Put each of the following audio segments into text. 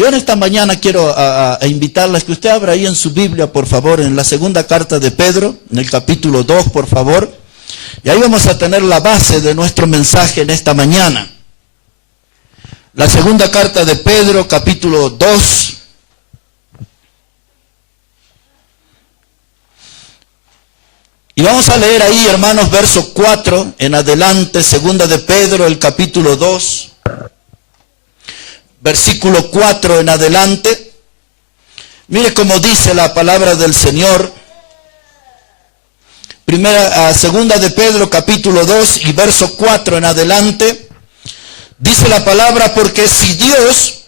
Yo en esta mañana quiero invitarles que usted abra ahí en su Biblia, por favor, en la segunda carta de Pedro, en el capítulo 2, por favor. Y ahí vamos a tener la base de nuestro mensaje en esta mañana. La segunda carta de Pedro, capítulo 2. Y vamos a leer ahí, hermanos, verso 4 en adelante, segunda de Pedro, el capítulo 2. Versículo 4 en adelante. Mire cómo dice la palabra del Señor. Segunda de Pedro, capítulo 2 y verso 4 en adelante. Dice la palabra: porque si Dios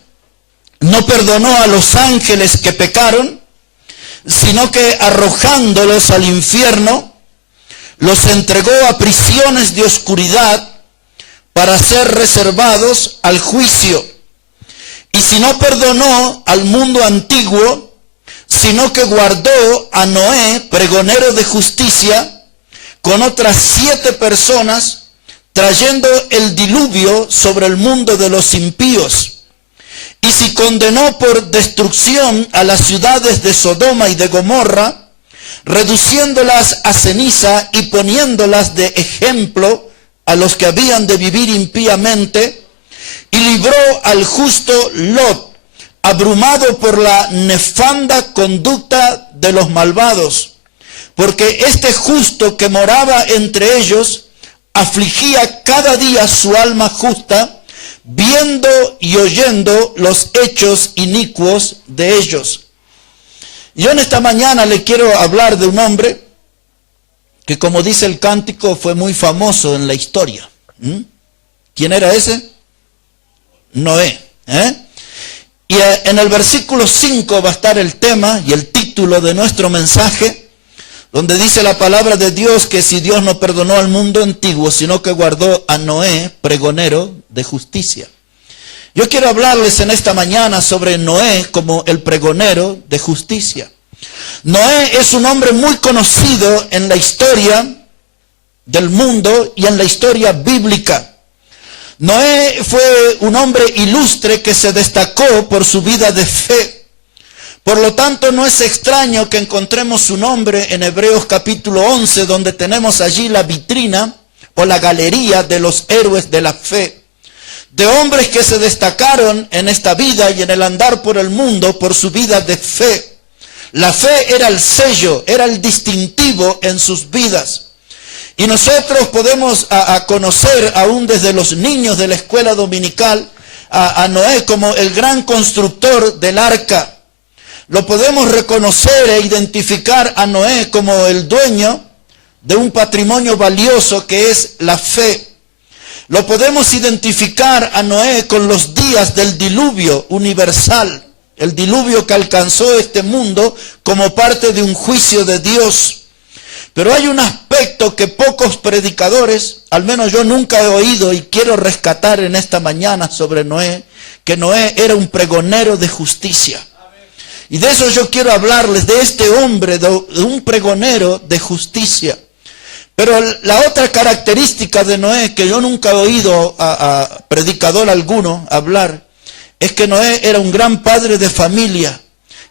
no perdonó a los ángeles que pecaron, sino que arrojándolos al infierno, los entregó a prisiones de oscuridad para ser reservados al juicio. Y si no perdonó al mundo antiguo, sino que guardó a Noé, pregonero de justicia, con otras 7 personas, trayendo el diluvio sobre el mundo de los impíos. Y si condenó por destrucción a las ciudades de Sodoma y de Gomorra, reduciéndolas a ceniza y poniéndolas de ejemplo a los que habían de vivir impíamente, y libró al justo Lot, abrumado por la nefanda conducta de los malvados, porque este justo que moraba entre ellos afligía cada día su alma justa, viendo y oyendo los hechos inicuos de ellos. Yo en esta mañana le quiero hablar de un hombre que, como dice el cántico, fue muy famoso en la historia. ¿Quién era ese? Noé. Y en el versículo 5 va a estar el tema y el título de nuestro mensaje, donde dice la palabra de Dios que si Dios no perdonó al mundo antiguo, sino que guardó a Noé, pregonero de justicia. Yo quiero hablarles en esta mañana sobre Noé como el pregonero de justicia. Noé es un hombre muy conocido en la historia del mundo y en la historia bíblica. Noé fue un hombre ilustre que se destacó por su vida de fe. Por lo tanto, no es extraño que encontremos su nombre en Hebreos capítulo 11, donde tenemos allí la vitrina o la galería de los héroes de la fe. De hombres que se destacaron en esta vida y en el andar por el mundo por su vida de fe. La fe era el sello, era el distintivo en sus vidas. Y nosotros podemos conocer aún desde los niños de la escuela dominical a Noé como el gran constructor del arca. Lo podemos reconocer e identificar a Noé como el dueño de un patrimonio valioso que es la fe. Lo podemos identificar a Noé con los días del diluvio universal, el diluvio que alcanzó este mundo como parte de un juicio de Dios. Pero hay un aspecto que pocos predicadores, al menos yo nunca he oído y quiero rescatar en esta mañana sobre Noé, que Noé era un pregonero de justicia. Y de eso yo quiero hablarles, de este hombre, de un pregonero de justicia. Pero la otra característica de Noé, que yo nunca he oído a predicador alguno hablar, es que Noé era un gran padre de familia.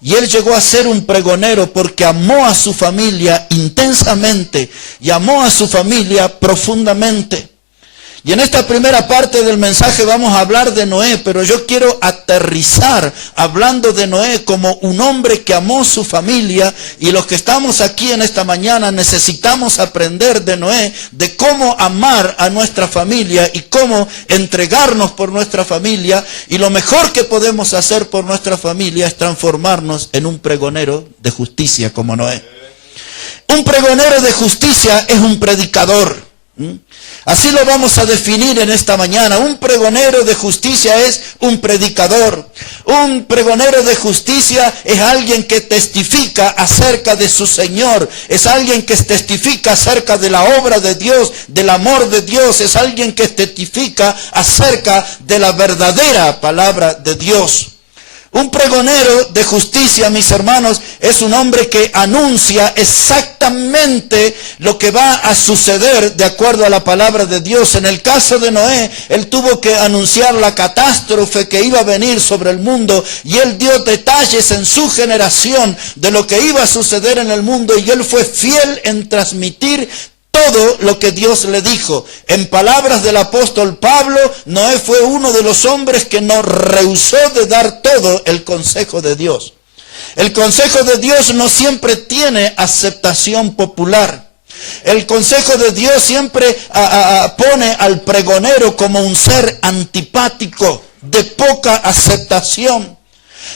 Y él llegó a ser un pregonero porque amó a su familia intensamente y amó a su familia profundamente. Y en esta primera parte del mensaje vamos a hablar de Noé, pero yo quiero aterrizar hablando de Noé como un hombre que amó su familia, y los que estamos aquí en esta mañana necesitamos aprender de Noé, de cómo amar a nuestra familia y cómo entregarnos por nuestra familia, y lo mejor que podemos hacer por nuestra familia es transformarnos en un pregonero de justicia como Noé. Un pregonero de justicia es un predicador. Así lo vamos a definir en esta mañana. Un pregonero de justicia es un predicador. Un pregonero de justicia es alguien que testifica acerca de su Señor. Es alguien que testifica acerca de la obra de Dios, del amor de Dios. Es alguien que testifica acerca de la verdadera palabra de Dios. Un pregonero de justicia, mis hermanos, es un hombre que anuncia exactamente lo que va a suceder de acuerdo a la palabra de Dios. En el caso de Noé, él tuvo que anunciar la catástrofe que iba a venir sobre el mundo, y él dio detalles en su generación de lo que iba a suceder en el mundo, y él fue fiel en transmitir todo lo que Dios le dijo. En palabras del apóstol Pablo, Noé fue uno de los hombres que no rehusó de dar todo el consejo de Dios. El consejo de Dios no siempre tiene aceptación popular. El consejo de Dios siempre pone al pregonero como un ser antipático, de poca aceptación.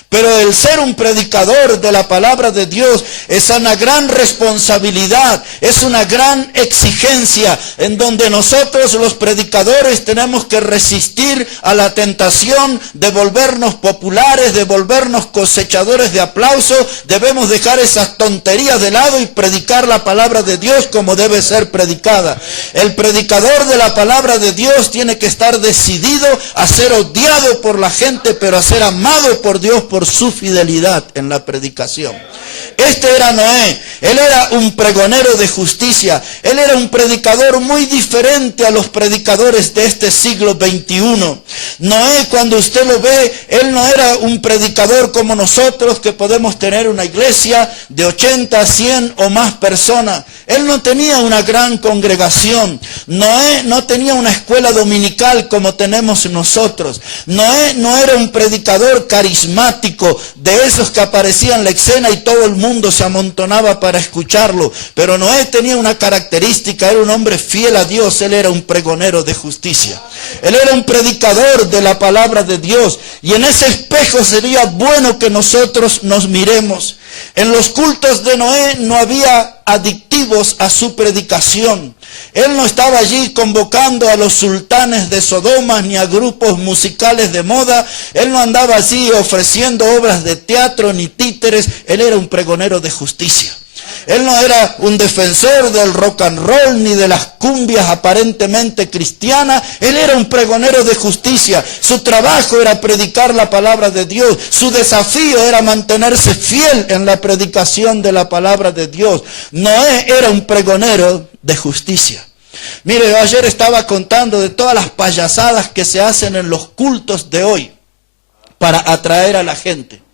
Pero el ser un predicador de la palabra de Dios es una gran responsabilidad, es una gran exigencia, en donde nosotros los predicadores tenemos que resistir a la tentación de volvernos populares, de volvernos cosechadores de aplausos. Debemos dejar esas tonterías de lado y predicar la palabra de Dios como debe ser predicada. El predicador de la palabra de Dios tiene que estar decidido a ser odiado por la gente, pero a ser amado por Dios por su fidelidad en la predicación. Este era Noé. Él era un pregonero de justicia. Él era un predicador muy diferente a los predicadores de este siglo XXI. Noé, cuando usted lo ve, él no era un predicador como nosotros, que podemos tener una iglesia de 80, 100 o más personas. Él no tenía una gran congregación. Noé no tenía una escuela dominical como tenemos nosotros. Noé no era un predicador carismático, de esos que aparecían en la escena y todo el mundo se amontonaba para escucharlo. Pero Noé tenía una característica: era un hombre fiel a Dios. Él era un pregonero de justicia. Él era un predicador de la palabra de Dios. Y en ese espejo sería bueno que nosotros nos miremos. En los cultos de Noé no había adictivos a su predicación. Él no estaba allí convocando a los sultanes de Sodoma ni a grupos musicales de moda. Él no andaba así ofreciendo obras de teatro ni títeres. Él era un pregonero de justicia. Él no era un defensor del rock and roll ni de las cumbias aparentemente cristianas. Él era un pregonero de justicia. Su trabajo era predicar la palabra de Dios. Su desafío era mantenerse fiel en la predicación de la palabra de Dios. Noé era un pregonero de justicia. Mire, yo ayer estaba contando de todas las payasadas que se hacen en los cultos de hoy para atraer a la gente.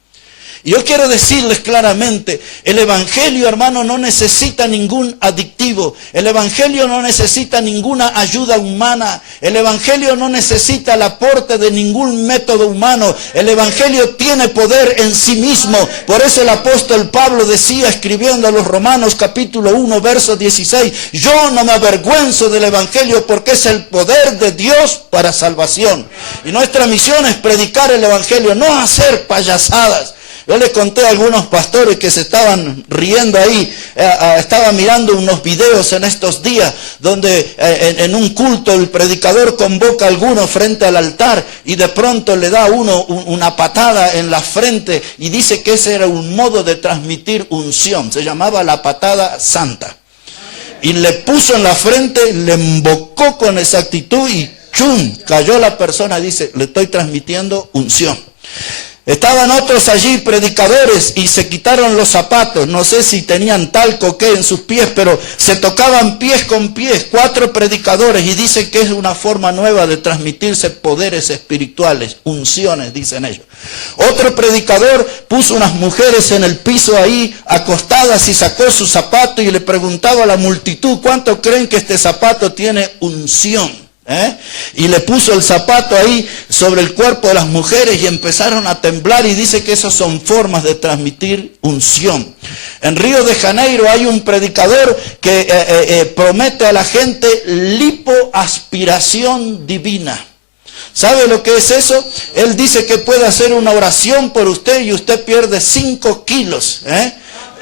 Y yo quiero decirles claramente, el evangelio, hermano, no necesita ningún adictivo. El evangelio no necesita ninguna ayuda humana. El evangelio no necesita el aporte de ningún método humano. El evangelio tiene poder en sí mismo. Por eso el apóstol Pablo decía, escribiendo a los Romanos capítulo 1, verso 16, yo no me avergüenzo del evangelio, porque es el poder de Dios para salvación. Y nuestra misión es predicar el evangelio, no hacer payasadas. Yo le conté a algunos pastores que se estaban riendo ahí, estaba mirando unos videos en estos días, donde en un culto el predicador convoca a alguno frente al altar y de pronto le da a uno una patada en la frente y dice que ese era un modo de transmitir unción, se llamaba la patada santa. Y le puso en la frente, le embocó con exactitud y ¡chum! Cayó la persona, dice, le estoy transmitiendo unción. Estaban otros allí, predicadores, y se quitaron los zapatos. No sé si tenían talco o qué en sus pies, pero se tocaban pies con pies, 4 predicadores, y dicen que es una forma nueva de transmitirse poderes espirituales, unciones, dicen ellos. Otro predicador puso unas mujeres en el piso ahí, acostadas, y sacó su zapato y le preguntaba a la multitud, ¿cuánto creen que este zapato tiene unción? Y le puso el zapato ahí sobre el cuerpo de las mujeres y empezaron a temblar, y dice que esas son formas de transmitir unción. En Río de Janeiro hay un predicador que promete a la gente lipoaspiración divina. ¿Sabe lo que es eso? Él dice que puede hacer una oración por usted y usted pierde 5 kilos.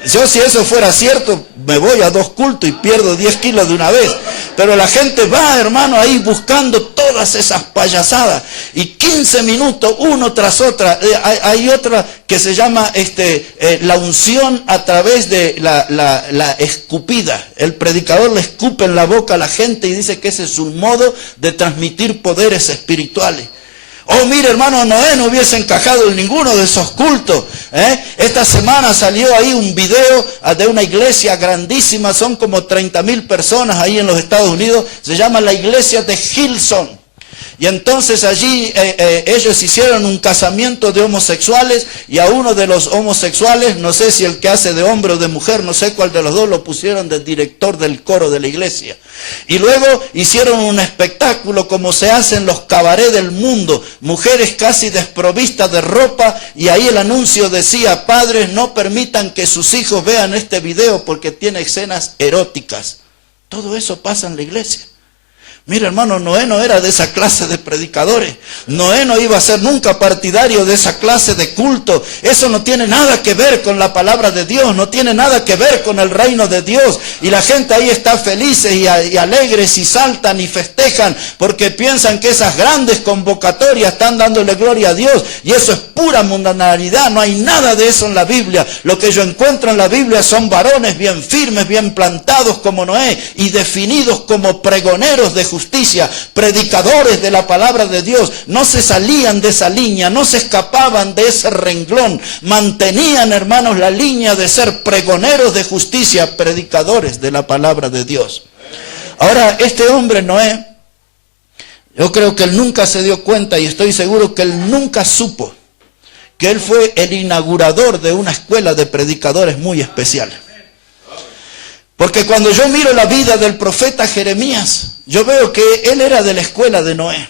Yo, si eso fuera cierto, me voy a 2 cultos y pierdo 10 kilos de una vez. Pero la gente va, hermano, ahí buscando todas esas payasadas. Y 15 minutos, uno tras otra. Hay otra que se llama la unción a través de la escupida. El predicador le escupe en la boca a la gente y dice que ese es un modo de transmitir poderes espirituales. Oh, mire, hermano, Noé no hubiese encajado en ninguno de esos cultos. Esta semana salió ahí un video de una iglesia grandísima, son como 30,000 personas ahí en los Estados Unidos, se llama la iglesia de Hillsong. Y entonces allí ellos hicieron un casamiento de homosexuales y a uno de los homosexuales, no sé si el que hace de hombre o de mujer, no sé cuál de los dos, lo pusieron de director del coro de la iglesia. Y luego hicieron un espectáculo como se hace en los cabarets del mundo, mujeres casi desprovistas de ropa, y ahí el anuncio decía: padres, no permitan que sus hijos vean este video porque tiene escenas eróticas. Todo eso pasa en la iglesia. Mira, hermano, Noé no era de esa clase de predicadores. Noé no iba a ser nunca partidario de esa clase de culto. Eso no tiene nada que ver con la palabra de Dios, no tiene nada que ver con el reino de Dios. Y la gente ahí está felices y alegres y saltan y festejan porque piensan que esas grandes convocatorias están dándole gloria a Dios. Y eso es pura mundanalidad, no hay nada de eso en la Biblia. Lo que yo encuentro en la Biblia son varones bien firmes, bien plantados como Noé y definidos como pregoneros de justicia, predicadores de la palabra de Dios. No se salían de esa línea, no se escapaban de ese renglón, mantenían, hermanos, la línea de ser pregoneros de justicia, predicadores de la palabra de Dios. Ahora, este hombre Noé, yo creo que él nunca se dio cuenta, y estoy seguro que él nunca supo que él fue el inaugurador de una escuela de predicadores muy especial. Porque cuando yo miro la vida del profeta Jeremías, yo veo que él era de la escuela de Noé.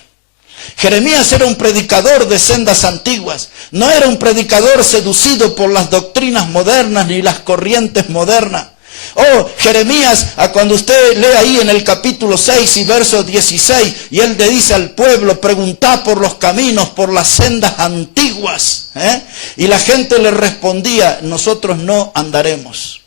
Jeremías era un predicador de sendas antiguas. No era un predicador seducido por las doctrinas modernas ni las corrientes modernas. Oh, Jeremías, cuando usted lee ahí en el capítulo 6 y verso 16, y él le dice al pueblo: preguntad por los caminos, por las sendas antiguas. Y la gente le respondía: nosotros no andaremos.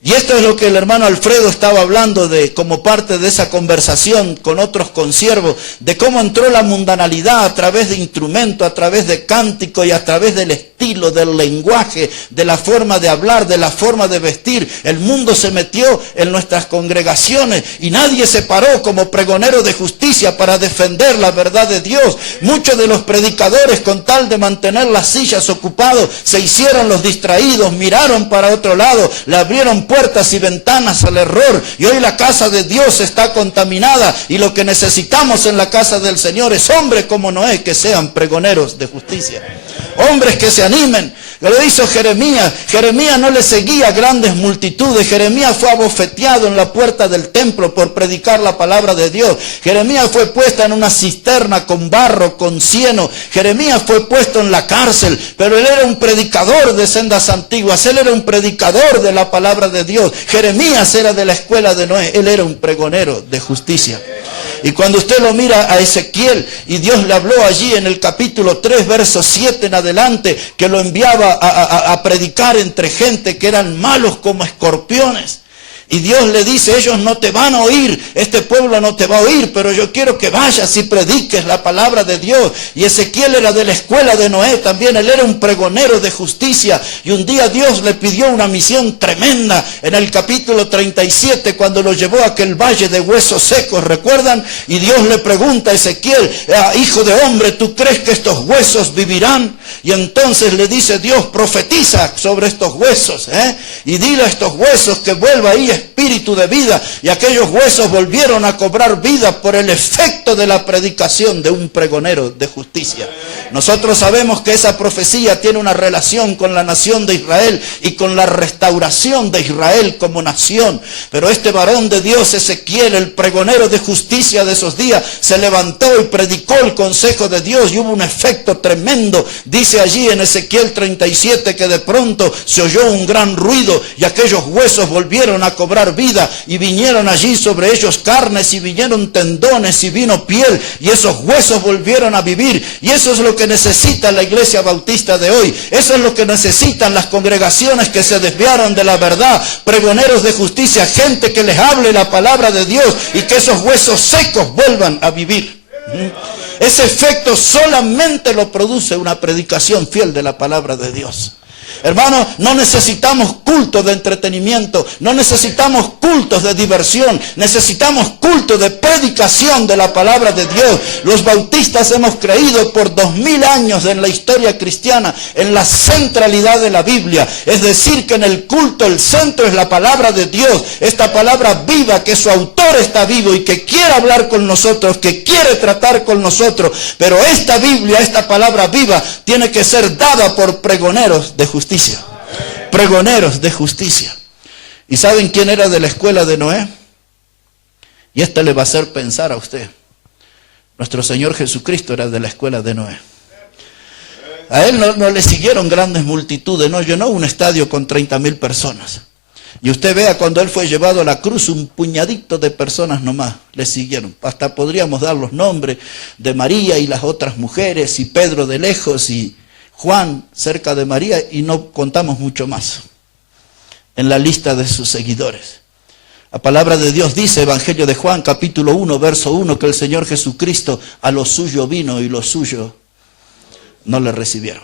Y esto es lo que el hermano Alfredo estaba hablando de como parte de esa conversación con otros consiervos, de cómo entró la mundanalidad a través de instrumento, a través de cántico y a través del estilo, del lenguaje, de la forma de hablar, de la forma de vestir. El mundo se metió en nuestras congregaciones y nadie se paró como pregonero de justicia para defender la verdad de Dios. Muchos de los predicadores, con tal de mantener las sillas ocupados, se hicieron los distraídos, miraron para otro lado, le abrieron puertas y ventanas al error, y hoy la casa de Dios está contaminada, y lo que necesitamos en la casa del Señor es hombres como Noé que sean pregoneros de justicia, hombres que se animen. Lo hizo Jeremías. Jeremías no le seguía grandes multitudes. Jeremías fue abofeteado en la puerta del templo por predicar la palabra de Dios. Jeremías fue puesta en una cisterna con barro, con cieno. Jeremías fue puesto en la cárcel, pero él era un predicador de sendas antiguas. Él era un predicador de la palabra de Dios. Jeremías era de la escuela de Noé. Él era un pregonero de justicia. Y cuando usted lo mira a Ezequiel, y Dios le habló allí en el capítulo 3, verso 7 en adelante, que lo enviaba a predicar entre gente que eran malos como escorpiones. Y Dios le dice: ellos no te van a oír, este pueblo no te va a oír, pero yo quiero que vayas y prediques la palabra de Dios. Y Ezequiel era de la escuela de Noé también, él era un pregonero de justicia. Y un día Dios le pidió una misión tremenda en el capítulo 37, cuando lo llevó a aquel valle de huesos secos, ¿recuerdan? Y Dios le pregunta a Ezequiel: hijo de hombre, ¿tú crees que estos huesos vivirán? Y entonces le dice Dios: profetiza sobre estos huesos, y dile a estos huesos que vuelva ahí espíritu de vida. Y aquellos huesos volvieron a cobrar vida por el efecto de la predicación de un pregonero de justicia. Nosotros sabemos que esa profecía tiene una relación con la nación de Israel y con la restauración de Israel como nación. Pero este varón de Dios, Ezequiel, el pregonero de justicia de esos días, se levantó y predicó el consejo de Dios, y hubo un efecto tremendo. Dice allí en Ezequiel 37 que de pronto se oyó un gran ruido y aquellos huesos volvieron a cobrar vida, y vinieron allí sobre ellos carnes, y vinieron tendones, y vino piel, y esos huesos volvieron a vivir. Y eso es lo que necesita la iglesia bautista de hoy. Eso es lo que necesitan las congregaciones que se desviaron de la verdad, pregoneros de justicia, gente que les hable la palabra de Dios y que esos huesos secos vuelvan a vivir. Ese efecto solamente lo produce una predicación fiel de la palabra de Dios. Hermano, no necesitamos cultos de entretenimiento, no necesitamos cultos de diversión, necesitamos cultos de predicación de la palabra de Dios. Los bautistas hemos creído por 2000 años en la historia cristiana en la centralidad de la Biblia. Es decir, que en el culto el centro es la palabra de Dios, esta palabra viva, que su autor está vivo y que quiere hablar con nosotros, que quiere tratar con nosotros. Pero esta Biblia, esta palabra viva, tiene que ser dada por pregoneros de justicia. Pregoneros de justicia. ¿Y saben quién era de la escuela de Noé? Y esto le va a hacer pensar a usted. Nuestro Señor Jesucristo era de la escuela de Noé. A él no le siguieron grandes multitudes, no llenó un estadio con 30,000 personas. Y usted vea cuando él fue llevado a la cruz, un puñadito de personas nomás le siguieron. Hasta podríamos dar los nombres de María y las otras mujeres, y Pedro de lejos, y Juan cerca de María, y no contamos mucho más en la lista de sus seguidores. La palabra de Dios dice, Evangelio de Juan, capítulo 1, verso 1, que el Señor Jesucristo a lo suyo vino y lo suyo no le recibieron.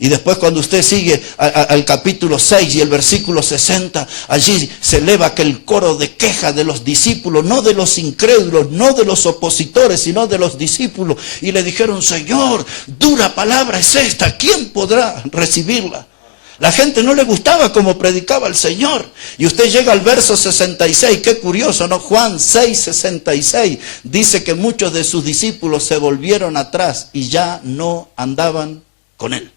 Y después cuando usted sigue al capítulo 6 y el versículo 60, allí se eleva aquel coro de queja de los discípulos, no de los incrédulos, no de los opositores, sino de los discípulos. Y le dijeron, Señor, dura palabra es esta, ¿quién podrá recibirla? La gente no le gustaba como predicaba el Señor. Y usted llega al verso 66, qué curioso, ¿no? Juan 6:66 dice que muchos de sus discípulos se volvieron atrás y ya no andaban con él.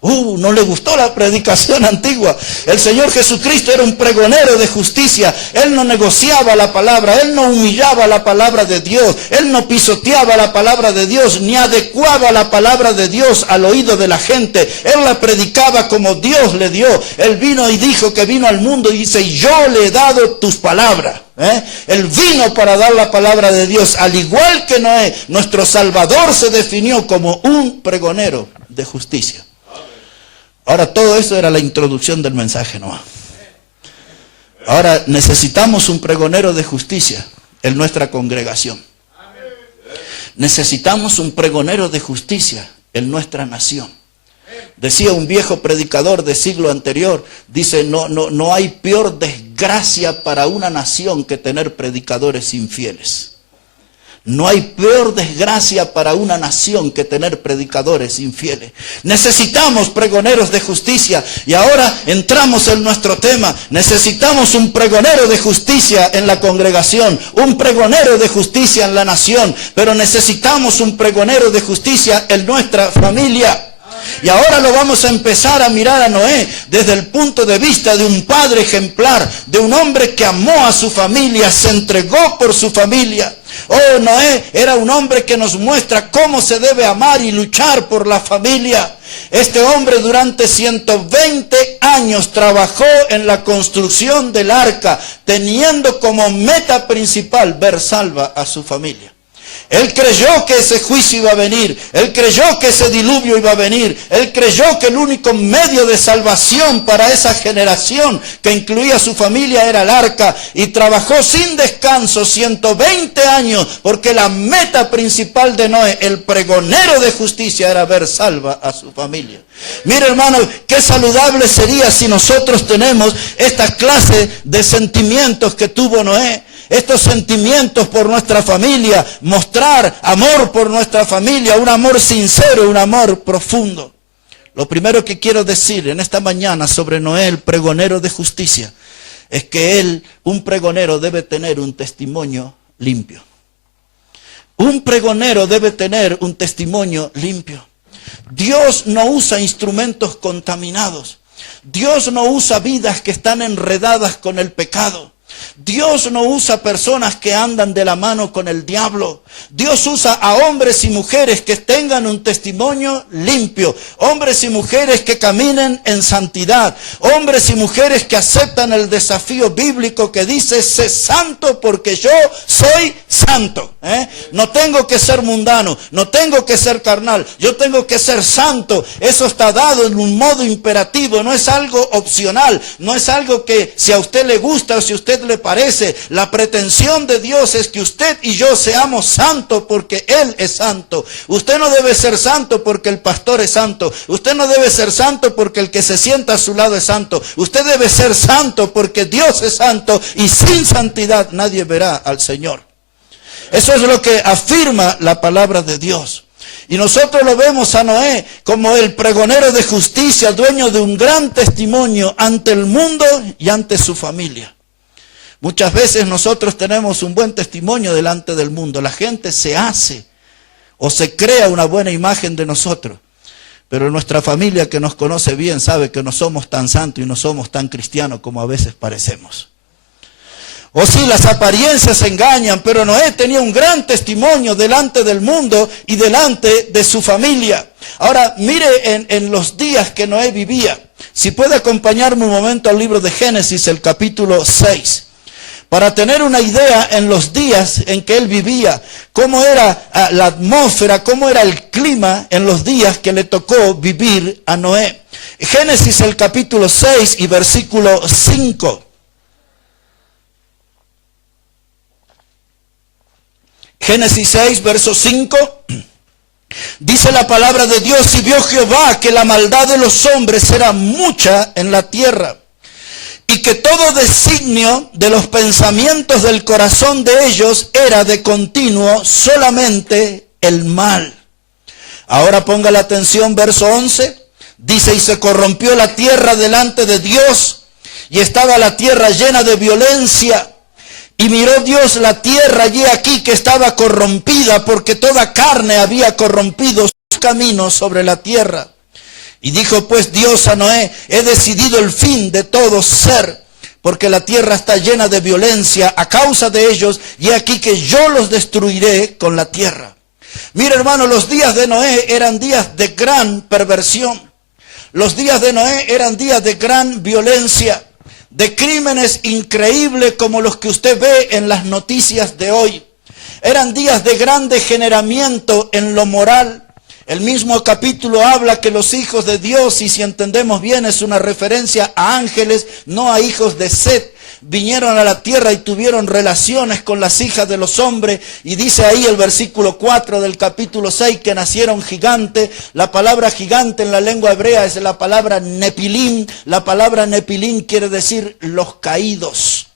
No le gustó la predicación antigua. El Señor Jesucristo era un pregonero de justicia. Él no negociaba la palabra, él no humillaba la palabra de Dios, él no pisoteaba la palabra de Dios, ni adecuaba la palabra de Dios al oído de la gente. Él la predicaba como Dios le dio. Él vino y dijo que vino al mundo y dice, yo le he dado tus palabras. Él vino para dar la palabra de Dios. Al igual que Noé, nuestro Salvador se definió como un pregonero de justicia. Ahora, todo eso era la introducción del mensaje, ¿no? Ahora necesitamos un pregonero de justicia en nuestra congregación. Necesitamos un pregonero de justicia en nuestra nación. Decía un viejo predicador de siglo anterior, dice, no hay peor desgracia para una nación que tener predicadores infieles. No hay peor desgracia para una nación que tener predicadores infieles. Necesitamos pregoneros de justicia. Y ahora entramos en nuestro tema. Necesitamos un pregonero de justicia en la congregación, un pregonero de justicia en la nación, pero necesitamos un pregonero de justicia en nuestra familia. Y ahora lo vamos a empezar a mirar a Noé desde el punto de vista de un padre ejemplar, de un hombre que amó a su familia, se entregó por su familia. Noé era un hombre que nos muestra cómo se debe amar y luchar por la familia. Este hombre durante 120 años trabajó en la construcción del arca, teniendo como meta principal ver salva a su familia. Él creyó que ese juicio iba a venir, él creyó que ese diluvio iba a venir, él creyó que el único medio de salvación para esa generación que incluía a su familia era el arca, y trabajó sin descanso 120 años porque la meta principal de Noé, el pregonero de justicia, era ver salva a su familia. Mire, hermano, qué saludable sería si nosotros tenemos esta clase de sentimientos que tuvo Noé. Estos sentimientos por nuestra familia, mostrar amor por nuestra familia, un amor sincero, un amor profundo. Lo primero que quiero decir en esta mañana sobre Noé, el pregonero de justicia, es que él, un pregonero, debe tener un testimonio limpio. Un pregonero debe tener un testimonio limpio. Dios no usa instrumentos contaminados. Dios no usa vidas que están enredadas con el pecado. Dios no usa personas que andan de la mano con el diablo. Dios usa a hombres y mujeres que tengan un testimonio limpio. Hombres y mujeres que caminen en santidad. Hombres y mujeres que aceptan el desafío bíblico que dice, sé santo porque yo soy santo. No tengo que ser mundano, no tengo que ser carnal, yo tengo que ser santo. Eso está dado en un modo imperativo, no es algo opcional, no es algo que si a usted le gusta o si a usted le parece. La pretensión de Dios es que usted y yo seamos santos porque Él es santo. Usted no debe ser santo porque el pastor es santo. Usted no debe ser santo porque el que se sienta a su lado es santo. Usted debe ser santo porque Dios es santo y sin santidad nadie verá al Señor. Eso es lo que afirma la palabra de Dios. Y nosotros lo vemos a Noé como el pregonero de justicia, dueño de un gran testimonio ante el mundo y ante su familia. Muchas veces nosotros tenemos un buen testimonio delante del mundo. La gente se hace o se crea una buena imagen de nosotros. Pero nuestra familia que nos conoce bien sabe que no somos tan santos y no somos tan cristianos como a veces parecemos. O sí, las apariencias engañan, pero Noé tenía un gran testimonio delante del mundo y delante de su familia. Ahora, mire en los días que Noé vivía. Si puede acompañarme un momento al libro de Génesis, el capítulo 6. Para tener una idea en los días en que él vivía, cómo era la atmósfera, cómo era el clima en los días que le tocó vivir a Noé. Génesis, el capítulo 6 y versículo 5. Génesis 6, verso 5, dice la palabra de Dios: y vio Jehová que la maldad de los hombres era mucha en la tierra, y que todo designio de los pensamientos del corazón de ellos era de continuo solamente el mal. Ahora ponga la atención, verso 11, dice: y se corrompió la tierra delante de Dios, y estaba la tierra llena de violencia. Y miró Dios la tierra, y he aquí que estaba corrompida, porque toda carne había corrompido sus caminos sobre la tierra. Y dijo pues Dios a Noé: he decidido el fin de todo ser, porque la tierra está llena de violencia a causa de ellos, y he aquí que yo los destruiré con la tierra. Mira, hermano, los días de Noé eran días de gran perversión. Los días de Noé eran días de gran violencia, de crímenes increíbles como los que usted ve en las noticias de hoy. Eran días de gran degeneramiento en lo moral. El mismo capítulo habla que los hijos de Dios, y si entendemos bien es una referencia a ángeles, no a hijos de Set, vinieron a la tierra y tuvieron relaciones con las hijas de los hombres. Y dice ahí el versículo 4 del capítulo 6 que nacieron gigantes. La palabra gigante en la lengua hebrea es la palabra nepilim. La palabra nepilim quiere decir los caídos.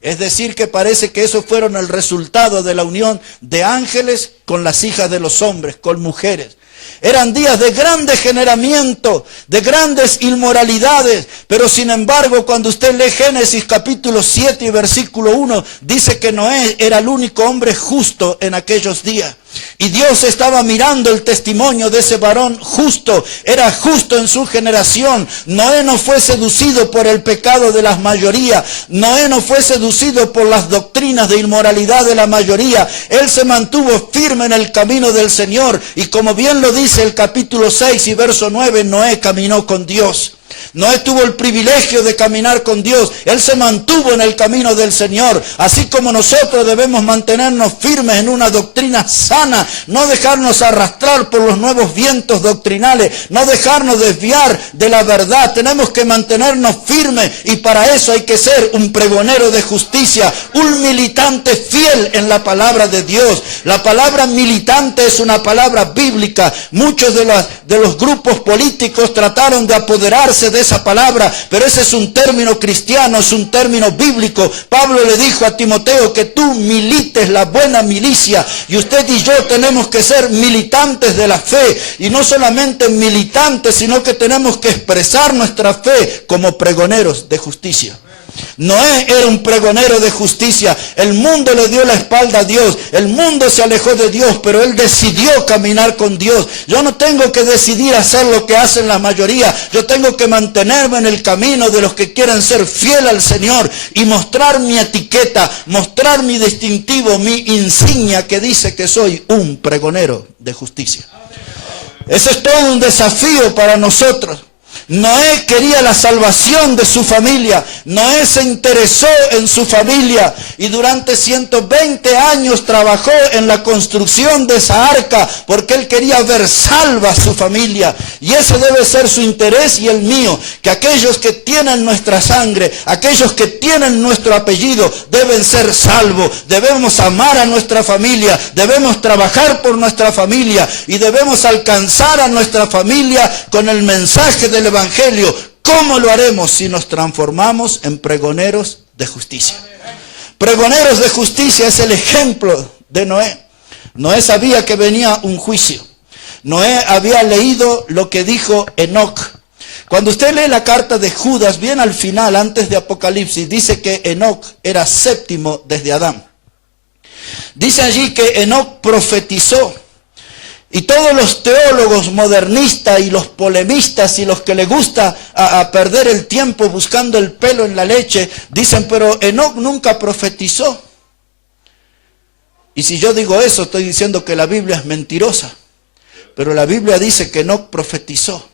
Es decir, que parece que esos fueron el resultado de la unión de ángeles con las hijas de los hombres, con mujeres. Eran días de gran degeneramiento, de grandes inmoralidades, pero sin embargo cuando usted lee Génesis capítulo 7 y versículo 1, dice que Noé era el único hombre justo en aquellos días. Y Dios estaba mirando el testimonio de ese varón justo, era justo en su generación. Noé no fue seducido por el pecado de la mayoría, Noé no fue seducido por las doctrinas de inmoralidad de la mayoría. Él se mantuvo firme en el camino del Señor, y como bien lo dice el capítulo 6 y verso 9, Noé caminó con Dios. Noé tuvo el privilegio de caminar con Dios. Él se mantuvo en el camino del Señor. Así como nosotros debemos mantenernos firmes en una doctrina sana, no dejarnos arrastrar por los nuevos vientos doctrinales, no dejarnos desviar de la verdad. Tenemos que mantenernos firmes, y para eso hay que ser un pregonero de justicia, un militante fiel en la palabra de Dios. La palabra militante es una palabra bíblica. Muchos de los grupos políticos trataron de apoderarse de esa palabra, pero ese es un término cristiano, es un término bíblico. Pablo le dijo a Timoteo que tú milites la buena milicia, y usted y yo tenemos que ser militantes de la fe, y no solamente militantes, sino que tenemos que expresar nuestra fe como pregoneros de justicia. Noé era un pregonero de justicia. El mundo le dio la espalda a Dios, el mundo se alejó de Dios, pero él decidió caminar con Dios. Yo no tengo que decidir hacer lo que hacen la mayoría, yo tengo que mantenerme en el camino de los que quieren ser fiel al Señor y mostrar mi etiqueta, mostrar mi distintivo, mi insignia que dice que soy un pregonero de justicia. Ese es todo un desafío para nosotros. Noé quería la salvación de su familia. Noé se interesó en su familia y durante 120 años trabajó en la construcción de esa arca porque él quería ver salva a su familia. Y ese debe ser su interés y el mío, que aquellos que tienen nuestra sangre, aquellos que tienen nuestro apellido, deben ser salvos. Debemos amar a nuestra familia, debemos trabajar por nuestra familia y debemos alcanzar a nuestra familia con el mensaje del Evangelio. ¿Cómo lo haremos si nos transformamos en pregoneros de justicia? Pregoneros de justicia es el ejemplo de Noé. Noé sabía que venía un juicio. Noé había leído lo que dijo Enoc. Cuando usted lee la carta de Judas, bien al final, antes de Apocalipsis, dice que Enoc era séptimo desde Adán. Dice allí que Enoc profetizó. Y todos los teólogos modernistas y los polemistas y los que les gusta a perder el tiempo buscando el pelo en la leche, dicen, pero Enoc nunca profetizó. Y si yo digo eso, estoy diciendo que la Biblia es mentirosa. Pero la Biblia dice que Enoc profetizó.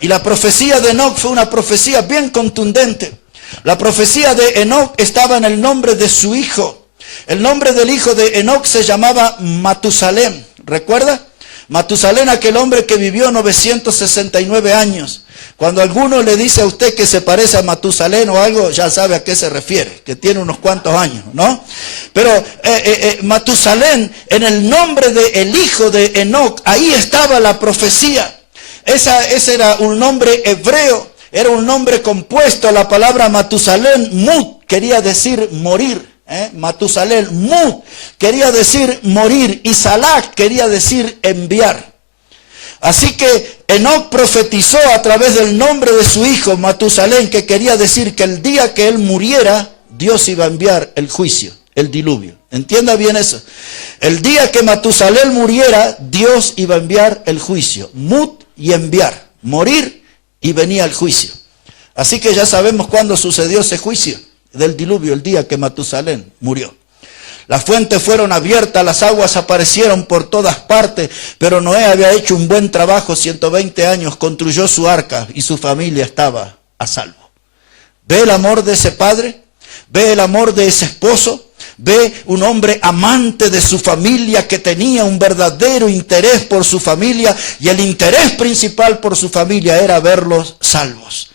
Y la profecía de Enoc fue una profecía bien contundente. La profecía de Enoc estaba en el nombre de su hijo. El nombre del hijo de Enoc se llamaba Matusalén. ¿Recuerda? Matusalén, aquel hombre que vivió 969 años. Cuando alguno le dice a usted que se parece a Matusalén o algo, ya sabe a qué se refiere, que tiene unos cuantos años, ¿no? Pero Matusalén, en el nombre del hijo de Enoc, ahí estaba la profecía. Ese era un nombre hebreo, era un nombre compuesto. La palabra Matusalén, Mut, quería decir morir. Matusalén, Mut, quería decir morir, y Salak quería decir enviar. Así que Enoc profetizó a través del nombre de su hijo Matusalén, que quería decir que el día que él muriera, Dios iba a enviar el juicio, el diluvio. Entienda bien eso. El día que Matusalén muriera, Dios iba a enviar el juicio. Mut y enviar, morir y venía el juicio. Así que ya sabemos cuándo sucedió ese juicio del diluvio, el día que Matusalén murió. Las fuentes fueron abiertas, las aguas aparecieron por todas partes, pero Noé había hecho un buen trabajo, 120 años, construyó su arca y su familia estaba a salvo. ¿Ve el amor de ese padre? ¿Ve el amor de ese esposo? ¿Ve un hombre amante de su familia que tenía un verdadero interés por su familia? Y el interés principal por su familia era verlos salvos.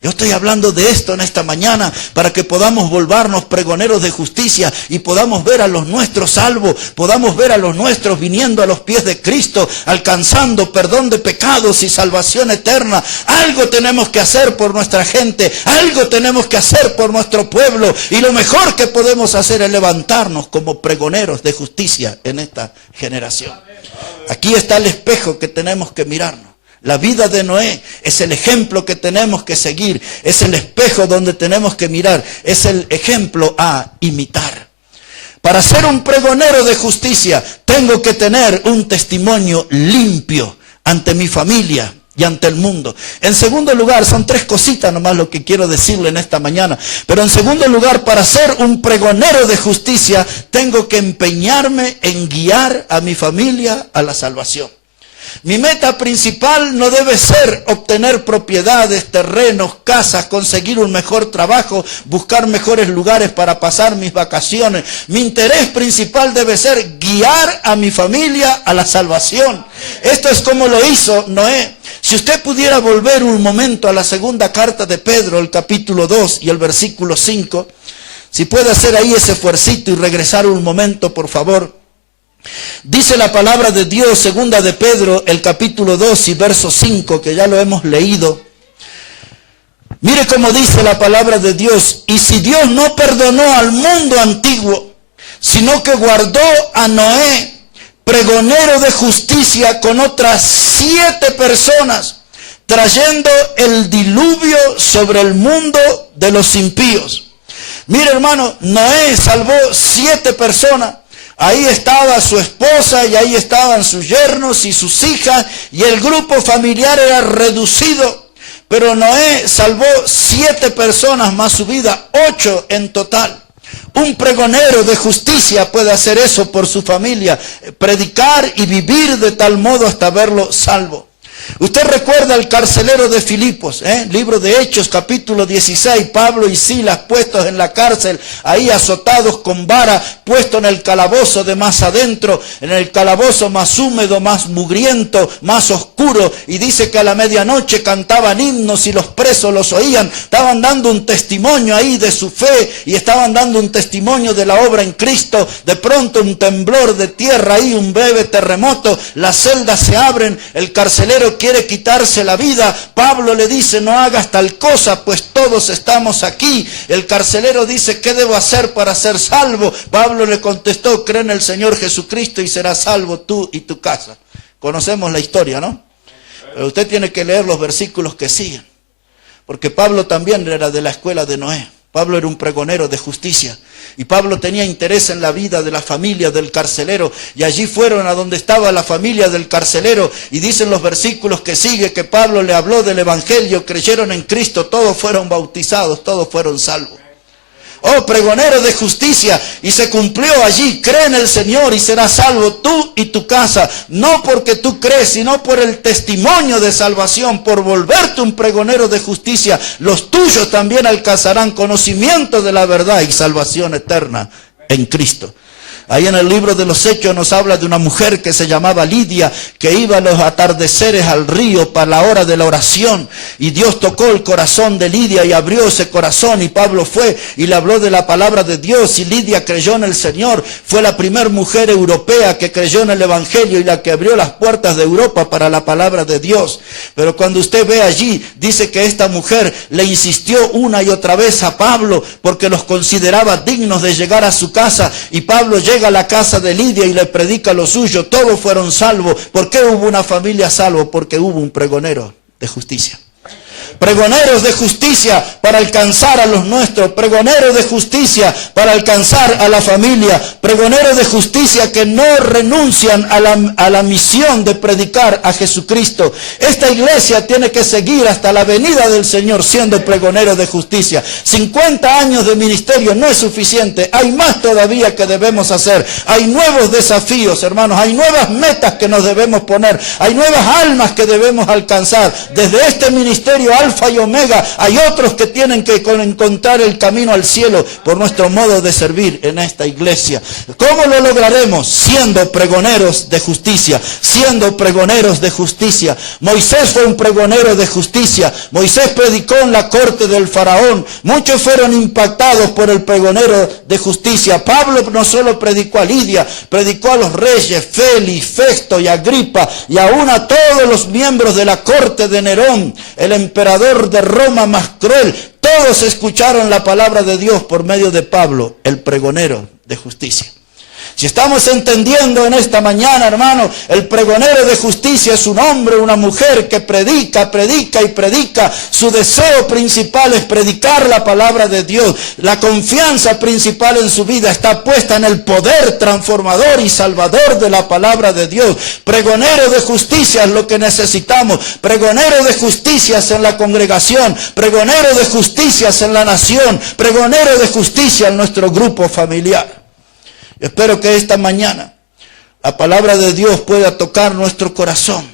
Yo estoy hablando de esto en esta mañana para que podamos volvernos pregoneros de justicia y podamos ver a los nuestros salvos, podamos ver a los nuestros viniendo a los pies de Cristo, alcanzando perdón de pecados y salvación eterna. Algo tenemos que hacer por nuestra gente, algo tenemos que hacer por nuestro pueblo, y lo mejor que podemos hacer es levantarnos como pregoneros de justicia en esta generación. Aquí está el espejo que tenemos que mirarnos. La vida de Noé es el ejemplo que tenemos que seguir, es el espejo donde tenemos que mirar, es el ejemplo a imitar. Para ser un pregonero de justicia, tengo que tener un testimonio limpio ante mi familia y ante el mundo. En segundo lugar, son tres cositas nomás lo que quiero decirle en esta mañana, pero en segundo lugar, para ser un pregonero de justicia, tengo que empeñarme en guiar a mi familia a la salvación. Mi meta principal no debe ser obtener propiedades, terrenos, casas, conseguir un mejor trabajo, buscar mejores lugares para pasar mis vacaciones. Mi interés principal debe ser guiar a mi familia a la salvación. Esto es como lo hizo Noé. Si usted pudiera volver un momento a la segunda carta de Pedro, el capítulo 2 y el versículo 5, si puede hacer ahí ese esfuercito y regresar un momento, por favor. Dice la palabra de Dios, segunda de Pedro, el capítulo 2 y verso 5, que ya lo hemos leído. Mire cómo dice la palabra de Dios: y si Dios no perdonó al mundo antiguo, sino que guardó a Noé, pregonero de justicia, con otras 7 personas, trayendo el diluvio sobre el mundo de los impíos. Mire, hermano, Noé salvó 7 personas. Ahí estaba su esposa y ahí estaban sus yernos y sus hijas, y el grupo familiar era reducido. Pero Noé salvó 7 personas más su vida, 8 en total. Un pregonero de justicia puede hacer eso por su familia, predicar y vivir de tal modo hasta verlo salvo. Usted recuerda al carcelero de Filipos, libro de Hechos, capítulo 16, Pablo y Silas puestos en la cárcel, ahí azotados con vara, puestos en el calabozo de más adentro, en el calabozo más húmedo, más mugriento, más oscuro, y dice que a la medianoche cantaban himnos y los presos los oían, estaban dando un testimonio ahí de su fe, y estaban dando un testimonio de la obra en Cristo. De pronto un temblor de tierra ahí, un breve terremoto, las celdas se abren, el carcelero quiere quitarse la vida. Pablo le dice, no hagas tal cosa, pues todos estamos aquí. El carcelero dice, ¿qué debo hacer para ser salvo? Pablo le contestó, cree en el Señor Jesucristo y serás salvo tú y tu casa. Conocemos la historia, ¿no? Pero usted tiene que leer los versículos que siguen, porque Pablo también era de la escuela de Noé. Pablo era un pregonero de justicia, y Pablo tenía interés en la vida de la familia del carcelero, y allí fueron a donde estaba la familia del carcelero, y dicen los versículos que sigue que Pablo le habló del evangelio, creyeron en Cristo, todos fueron bautizados, todos fueron salvos. Oh, pregonero de justicia, y se cumplió allí, cree en el Señor y serás salvo tú y tu casa, no porque tú crees, sino por el testimonio de salvación, por volverte un pregonero de justicia, los tuyos también alcanzarán conocimiento de la verdad y salvación eterna en Cristo. Ahí en el libro de los Hechos nos habla de una mujer que se llamaba Lidia, que iba a los atardeceres al río para la hora de la oración. Y Dios tocó el corazón de Lidia y abrió ese corazón. Y Pablo fue y le habló de la palabra de Dios. Y Lidia creyó en el Señor. Fue la primera mujer europea que creyó en el Evangelio y la que abrió las puertas de Europa para la palabra de Dios. Pero cuando usted ve allí, dice que esta mujer le insistió una y otra vez a Pablo porque los consideraba dignos de llegar a su casa. Y Pablo llega a la casa de Lidia y le predica lo suyo. Todos fueron salvos. ¿Por qué hubo una familia salvo? Porque hubo un pregonero de justicia. Pregoneros de justicia para alcanzar a los nuestros, pregoneros de justicia para alcanzar a la familia, pregoneros de justicia que no renuncian a la misión de predicar a Jesucristo. Esta iglesia tiene que seguir hasta la venida del Señor siendo pregoneros de justicia. 50 años de ministerio no es suficiente, hay más todavía que debemos hacer. Hay nuevos desafíos, hermanos, hay nuevas metas que nos debemos poner, hay nuevas almas que debemos alcanzar. Desde este ministerio Alfa y Omega, hay otros que tienen que encontrar el camino al cielo por nuestro modo de servir en esta iglesia. ¿Cómo lo lograremos? Siendo pregoneros de justicia, siendo pregoneros de justicia. Moisés fue un pregonero de justicia. Moisés predicó en la corte del faraón. Muchos fueron impactados por el pregonero de justicia. Pablo no solo predicó a Lidia, predicó a los reyes, Félix, Festo y Agripa, y aún a todos los miembros de la corte de Nerón, el emperador de Roma más cruel. Todos escucharon la palabra de Dios por medio de Pablo, el pregonero de justicia. Si estamos entendiendo en esta mañana, hermano, el pregonero de justicia es un hombre, una mujer que predica, predica y predica. Su deseo principal es predicar la palabra de Dios. La confianza principal en su vida está puesta en el poder transformador y salvador de la palabra de Dios. Pregonero de justicia es lo que necesitamos. Pregonero de justicias en la congregación. Pregonero de justicias en la nación. Pregonero de justicia en nuestro grupo familiar. Espero que esta mañana la palabra de Dios pueda tocar nuestro corazón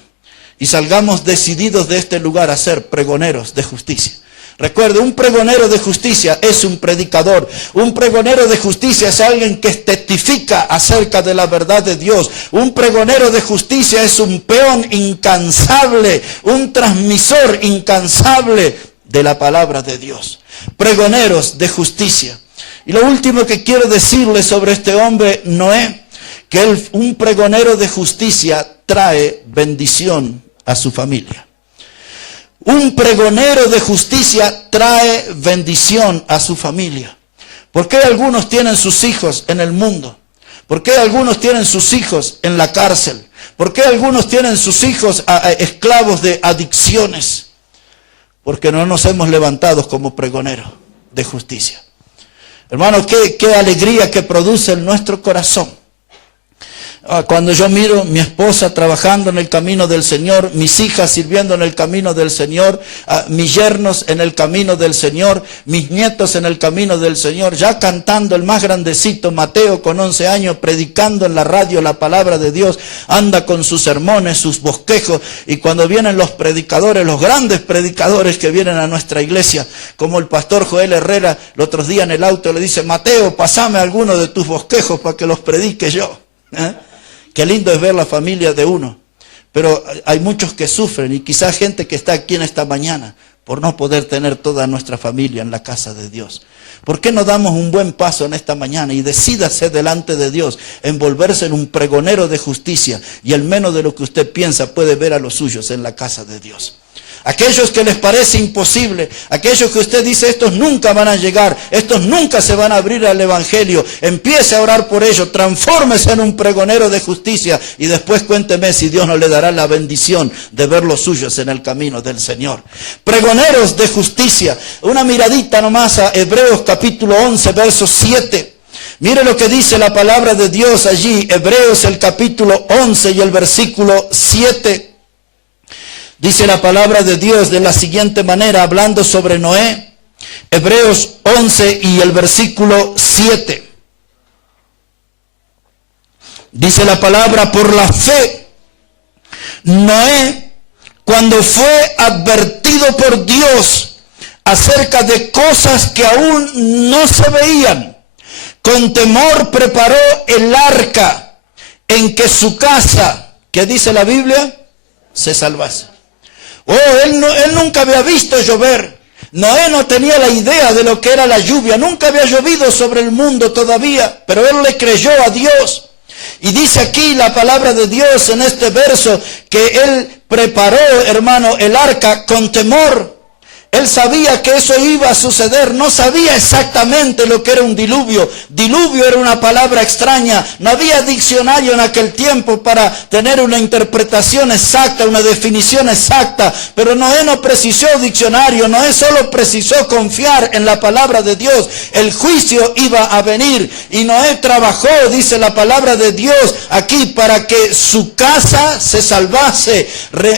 y salgamos decididos de este lugar a ser pregoneros de justicia. Recuerde, un pregonero de justicia es un predicador. Un pregonero de justicia es alguien que testifica acerca de la verdad de Dios. Un pregonero de justicia es un peón incansable, un transmisor incansable de la palabra de Dios. Pregoneros de justicia. Y lo último que quiero decirles sobre este hombre, Noé, que un pregonero de justicia trae bendición a su familia. Un pregonero de justicia trae bendición a su familia. ¿Por qué algunos tienen sus hijos en el mundo? ¿Por qué algunos tienen sus hijos en la cárcel? ¿Por qué algunos tienen sus hijos esclavos de adicciones? Porque no nos hemos levantado como pregoneros de justicia. Hermano, qué alegría que produce en nuestro corazón Cuando yo miro mi esposa trabajando en el camino del Señor, mis hijas sirviendo en el camino del Señor, mis yernos en el camino del Señor, mis nietos en el camino del Señor, ya cantando el más grandecito, Mateo con 11 años, predicando en la radio la palabra de Dios, anda con sus sermones, sus bosquejos, y cuando vienen los predicadores, los grandes predicadores que vienen a nuestra iglesia, como el pastor Joel Herrera, el otro día en el auto le dice, Mateo, pasame alguno de tus bosquejos para que los predique yo. Qué lindo es ver la familia de uno, pero hay muchos que sufren y quizás gente que está aquí en esta mañana por no poder tener toda nuestra familia en la casa de Dios. ¿Por qué no damos un buen paso en esta mañana y decídase delante de Dios, envolverse en un pregonero de justicia y el menos de lo que usted piensa puede ver a los suyos en la casa de Dios? Aquellos que les parece imposible, aquellos que usted dice, estos nunca van a llegar, estos nunca se van a abrir al Evangelio, empiece a orar por ellos, transfórmese en un pregonero de justicia y después cuénteme si Dios no le dará la bendición de ver los suyos en el camino del Señor. Pregoneros de justicia, una miradita nomás a Hebreos capítulo 11, verso 7. Mire lo que dice la palabra de Dios allí, Hebreos el capítulo 11 y el versículo 7. Dice la palabra de Dios de la siguiente manera, hablando sobre Noé, Hebreos 11 y el versículo 7. Dice la palabra, por la fe, Noé, cuando fue advertido por Dios acerca de cosas que aún no se veían, con temor preparó el arca en que su casa, ¿qué dice la Biblia? Se salvase. Él nunca había visto llover. Noé no tenía la idea de lo que era la lluvia. Nunca había llovido sobre el mundo todavía. Pero él le creyó a Dios. Y dice aquí la palabra de Dios en este verso que él preparó, hermano, el arca con temor. Él sabía que eso iba a suceder, no sabía exactamente lo que era un diluvio. Diluvio era una palabra extraña, no había diccionario en aquel tiempo para tener una interpretación exacta, una definición exacta. Pero Noé no precisó diccionario, Noé solo precisó confiar en la palabra de Dios. El juicio iba a venir y Noé trabajó, dice la palabra de Dios aquí, para que su casa se salvase.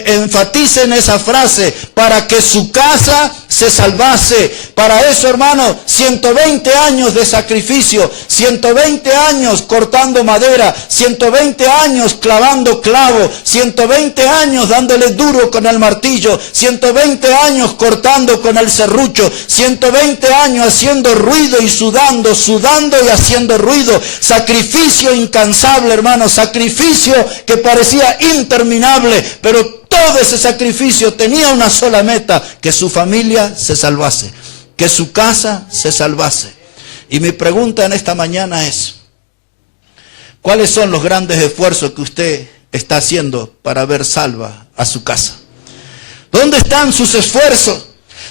Enfaticen esa frase, para que su casa se salvase. Para eso, hermano, 120 años de sacrificio, 120 años cortando madera, 120 años clavando clavo, 120 años dándole duro con el martillo, 120 años cortando con el serrucho, 120 años haciendo ruido y sudando y haciendo ruido. Sacrificio incansable, hermano, sacrificio que parecía interminable, pero todo ese sacrificio tenía una sola meta, que su familia se salvase, que su casa se salvase. Y mi pregunta en esta mañana es, ¿cuáles son los grandes esfuerzos que usted está haciendo para ver salva a su casa? ¿Dónde están sus esfuerzos?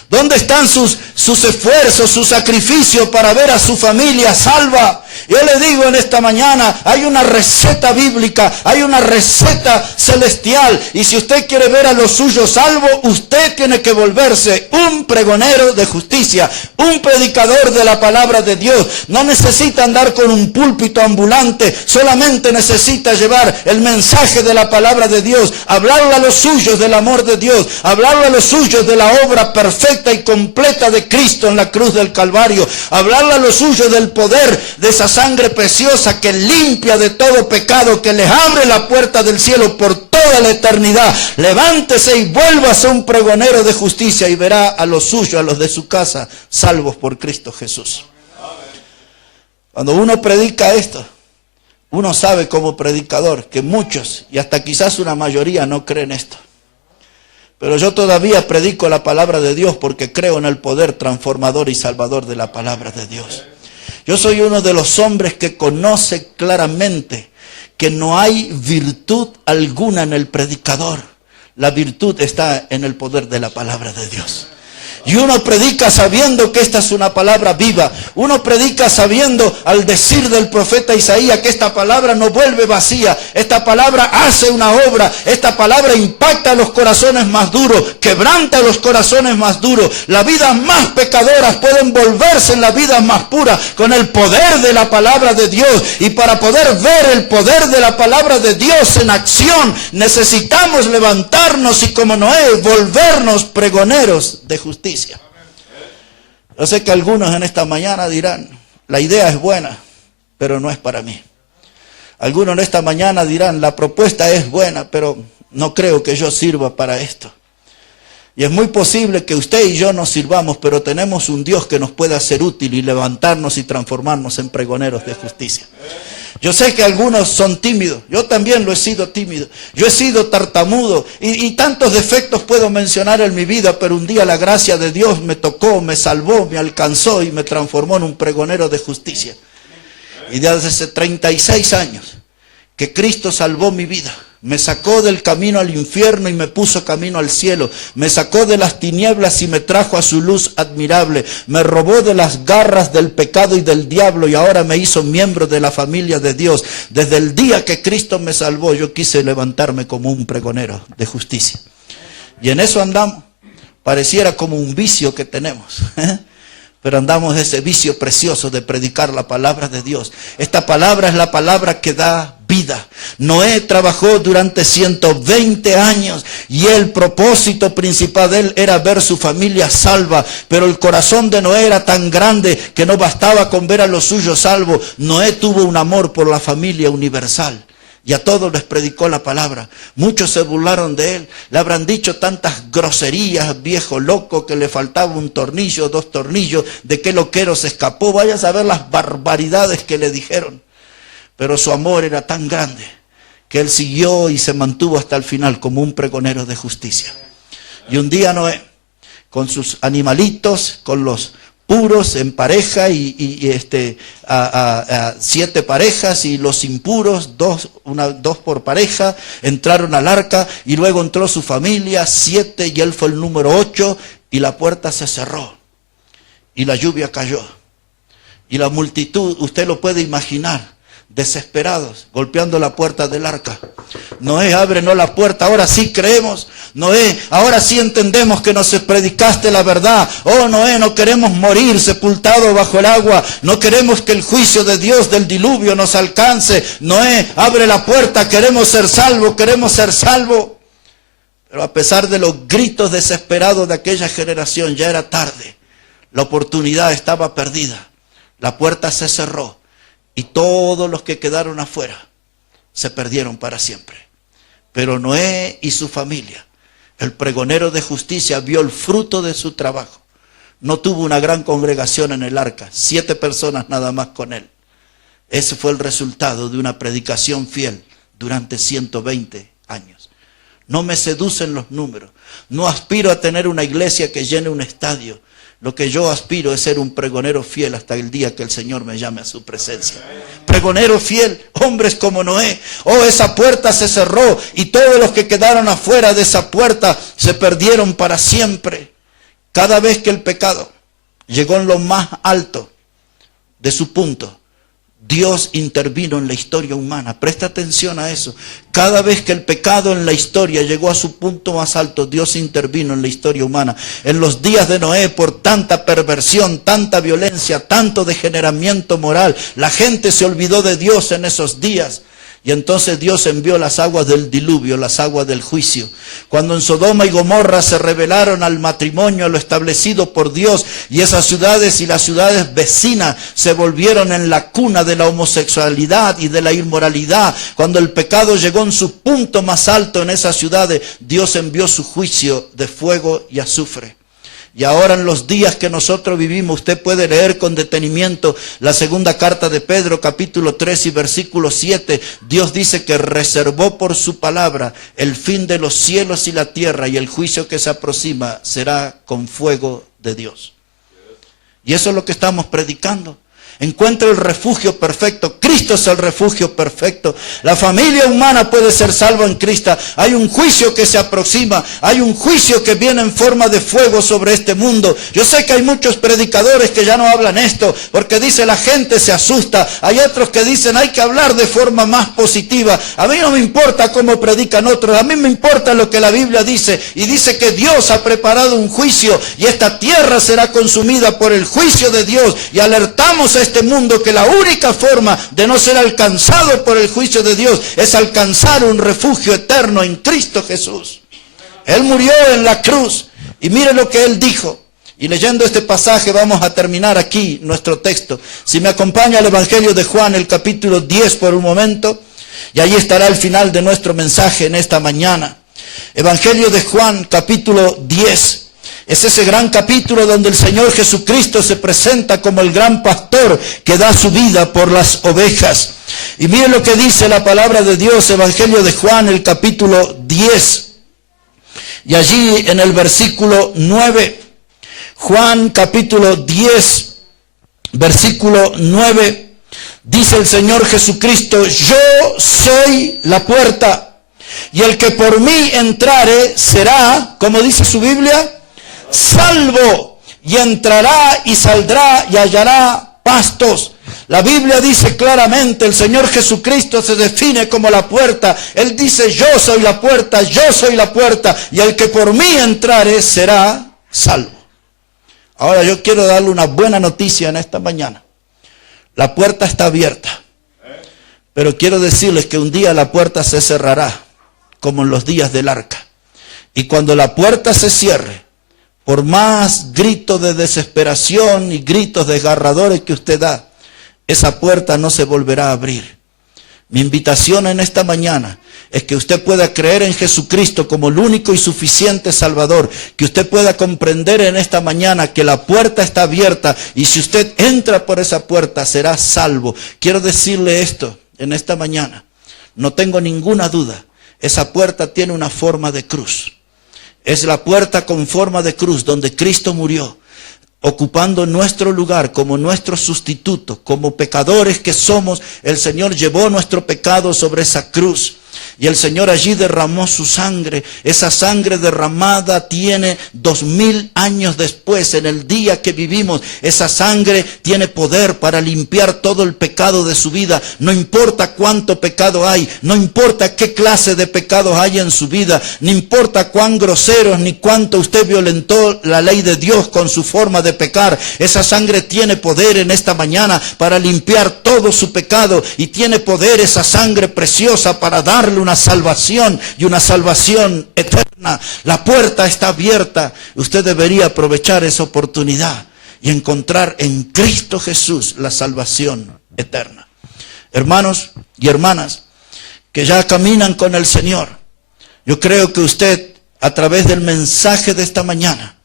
¿Dónde están sus esfuerzos, su sacrificio para ver a su familia salva? Yo le digo en esta mañana, hay una receta bíblica, hay una receta celestial. Y si usted quiere ver a los suyos salvos, usted tiene que volverse un pregonero de justicia, un predicador de la palabra de Dios. No necesita andar con un púlpito ambulante, solamente necesita llevar el mensaje de la palabra de Dios, hablarle a los suyos del amor de Dios, hablarle a los suyos de la obra perfecta y completa de Cristo en la cruz del Calvario, hablarle a los suyos del poder de esa sangre preciosa que limpia de todo pecado, que les abre la puerta del cielo por toda la eternidad. Levántese y vuélvase un pregonero de justicia y verá a los suyos, a los de su casa, salvos por Cristo Jesús. Cuando uno predica esto, uno sabe como predicador que muchos, y hasta quizás una mayoría, no creen esto. Pero yo todavía predico la palabra de Dios porque creo en el poder transformador y salvador de la palabra de Dios. Yo soy uno de los hombres que conoce claramente que no hay virtud alguna en el predicador. La virtud está en el poder de la palabra de Dios. Y uno predica sabiendo que esta es una palabra viva. Uno predica sabiendo, al decir del profeta Isaías, que esta palabra no vuelve vacía. Esta palabra hace una obra. Esta palabra impacta a los corazones más duros, quebranta a los corazones más duros. Las vidas más pecadoras pueden volverse en las vidas más puras con el poder de la palabra de Dios. Y para poder ver el poder de la palabra de Dios en acción, necesitamos levantarnos y, como Noé, volvernos pregoneros de justicia. Yo sé que algunos en esta mañana dirán, la idea es buena, pero no es para mí. Algunos en esta mañana dirán, la propuesta es buena, pero no creo que yo sirva para esto. Y es muy posible que usted y yo nos sirvamos, pero tenemos un Dios que nos puede hacer útil y levantarnos y transformarnos en pregoneros de justicia. Yo sé que algunos son tímidos, yo también lo he sido tímido, yo he sido tartamudo y tantos defectos puedo mencionar en mi vida, pero un día la gracia de Dios me tocó, me salvó, me alcanzó y me transformó en un pregonero de justicia. Y desde hace 36 años que Cristo salvó mi vida. Me sacó del camino al infierno y me puso camino al cielo. Me sacó de las tinieblas y me trajo a su luz admirable. Me robó de las garras del pecado y del diablo y ahora me hizo miembro de la familia de Dios. Desde el día que Cristo me salvó, yo quise levantarme como un pregonero de justicia. Y en eso andamos. Pareciera como un vicio que tenemos, pero andamos ese vicio precioso de predicar la palabra de Dios. Esta palabra es la palabra que da vida. Noé trabajó durante 120 años y el propósito principal de él era ver su familia salva. Pero el corazón de Noé era tan grande que no bastaba con ver a los suyos salvos. Noé tuvo un amor por la familia universal. Y a todos les predicó la palabra. Muchos se burlaron de él. Le habrán dicho tantas groserías, viejo loco, que le faltaba un tornillo, 2 tornillos, de qué loquero se escapó. Vaya a saber las barbaridades que le dijeron. Pero su amor era tan grande que él siguió y se mantuvo hasta el final como un pregonero de justicia. Y un día Noé, con sus animalitos, con los puros en pareja y 7 parejas y los impuros, 2 por pareja, entraron al arca y luego entró su familia, 7 y él fue el número 8 y la puerta se cerró y la lluvia cayó y la multitud, usted lo puede imaginar, desesperados, golpeando la puerta del arca. Noé, ábrenos la puerta, ahora sí creemos. Noé, ahora sí entendemos que nos predicaste la verdad. Oh Noé, no queremos morir sepultados bajo el agua. No queremos que el juicio de Dios del diluvio nos alcance. Noé, abre la puerta, queremos ser salvos, queremos ser salvos. Pero a pesar de los gritos desesperados de aquella generación, ya era tarde. La oportunidad estaba perdida. La puerta se cerró. Y todos los que quedaron afuera se perdieron para siempre. Pero Noé y su familia, el pregonero de justicia, vio el fruto de su trabajo. No tuvo una gran congregación en el arca, 7 personas nada más con él. Ese fue el resultado de una predicación fiel durante 120 años. No me seducen los números. No aspiro a tener una iglesia que llene un estadio. Lo que yo aspiro es ser un pregonero fiel hasta el día que el Señor me llame a su presencia. Pregonero fiel, hombres como Noé. Oh, esa puerta se cerró y todos los que quedaron afuera de esa puerta se perdieron para siempre. Cada vez que el pecado llegó en lo más alto de su punto, Dios intervino en la historia humana. Presta atención a eso. Cada vez que el pecado en la historia llegó a su punto más alto, Dios intervino en la historia humana. En los días de Noé, por tanta perversión, tanta violencia, tanto degeneramiento moral, la gente se olvidó de Dios en esos días. Y entonces Dios envió las aguas del diluvio, las aguas del juicio. Cuando en Sodoma y Gomorra se rebelaron al matrimonio, a lo establecido por Dios, y esas ciudades y las ciudades vecinas se volvieron en la cuna de la homosexualidad y de la inmoralidad. Cuando el pecado llegó en su punto más alto en esas ciudades, Dios envió su juicio de fuego y azufre. Y ahora en los días que nosotros vivimos, usted puede leer con detenimiento la segunda carta de Pedro, capítulo 3 y versículo 7. Dios dice que reservó por su palabra el fin de los cielos y la tierra, y el juicio que se aproxima será con fuego de Dios. Y eso es lo que estamos predicando. Encuentra el refugio perfecto. Cristo es el refugio perfecto. La familia humana puede ser salva en Cristo. Hay un juicio que se aproxima. Hay un juicio que viene en forma de fuego sobre este mundo. Yo sé que hay muchos predicadores que ya no hablan esto, porque dice la gente se asusta. Hay otros que dicen hay que hablar de forma más positiva. A mí no me importa cómo predican otros. A mí me importa lo que la Biblia dice. Y dice que Dios ha preparado un juicio y esta tierra será consumida por el juicio de Dios. Y alertamos a este mundo que la única forma de no ser alcanzado por el juicio de Dios es alcanzar un refugio eterno en Cristo Jesús. Él murió en la cruz y mire lo que Él dijo. Y leyendo este pasaje vamos a terminar aquí nuestro texto. Si me acompaña el Evangelio de Juan, el capítulo 10 por un momento, y ahí estará el final de nuestro mensaje en esta mañana. Evangelio de Juan, capítulo 10. Es ese gran capítulo donde el Señor Jesucristo se presenta como el gran pastor que da su vida por las ovejas. Y miren lo que dice la palabra de Dios, Evangelio de Juan, el capítulo 10. Y allí en el versículo 9, Juan capítulo 10, versículo 9, dice el Señor Jesucristo: yo soy la puerta, y el que por mí entrare será, como dice su Biblia, salvo, y entrará y saldrá y hallará pastos. La Biblia dice claramente, el Señor Jesucristo se define como la puerta. Él dice: yo soy la puerta, yo soy la puerta, y el que por mí entrare será salvo. Ahora yo quiero darle una buena noticia en esta mañana. La puerta está abierta, pero quiero decirles que un día la puerta se cerrará, como en los días del arca. Y cuando la puerta se cierre, por más gritos de desesperación y gritos desgarradores que usted da, esa puerta no se volverá a abrir. Mi invitación en esta mañana es que usted pueda creer en Jesucristo como el único y suficiente Salvador, que usted pueda comprender en esta mañana que la puerta está abierta y si usted entra por esa puerta será salvo. Quiero decirle esto en esta mañana, no tengo ninguna duda, esa puerta tiene una forma de cruz. Es la puerta con forma de cruz donde Cristo murió, ocupando nuestro lugar como nuestro sustituto, como pecadores que somos. El Señor llevó nuestro pecado sobre esa cruz. Y el Señor allí derramó su sangre. Esa sangre derramada tiene 2000 años después, en el día que vivimos. Esa sangre tiene poder para limpiar todo el pecado de su vida. No importa cuánto pecado hay, no importa qué clase de pecados hay en su vida, no importa cuán groseros ni cuánto usted violentó la ley de Dios con su forma de pecar. Esa sangre tiene poder en esta mañana para limpiar todo su pecado. Y tiene poder esa sangre preciosa para darle una salvación y una salvación eterna. La puerta está abierta. Usted debería aprovechar esa oportunidad y encontrar en Cristo Jesús la salvación eterna. Hermanos y hermanas que ya caminan con el Señor, yo creo que usted, a través del mensaje de esta mañana,